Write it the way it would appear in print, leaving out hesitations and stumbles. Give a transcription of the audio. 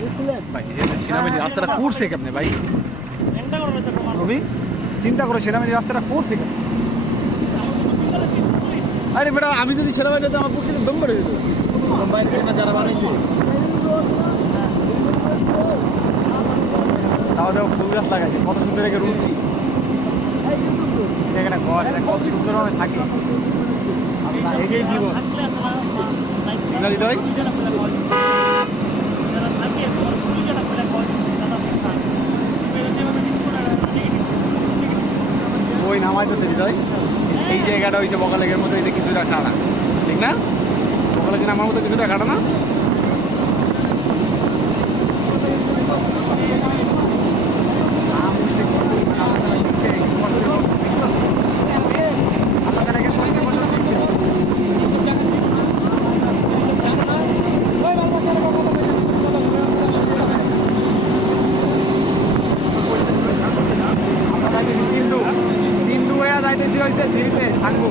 ভাই সেনাবাহিনী রাস্তাটা করছে কেমনে ভাই? রবি চিন্তা করো সেনাবাহিনী রাস্তাটা করছে কেমন? আরে বেটা আমি যদি সেনাবাহিনীতে আমার বুক কিন্তু দম করে দিত। বাইরে সেনা যারা বানাইছে তাও দেখো ফুল গাছ লাগাইছে কত সুন্দর রেখে রুলছি। এটা ঘর, এটা কত সুন্দরভাবে থাকে। এটাই জীবন। ওই নামাইতেছে হৃদয়, এই জায়গাটা হয়েছে বকালেগের মতো, এটা কিছুটা খাড়া, ঠিক না? বকালেগে নামার মতো কিছুটা খাড়া না? কিন্তু হয়ে যাইতেছি হয়েছে ঝিরিতে সাঙ্গু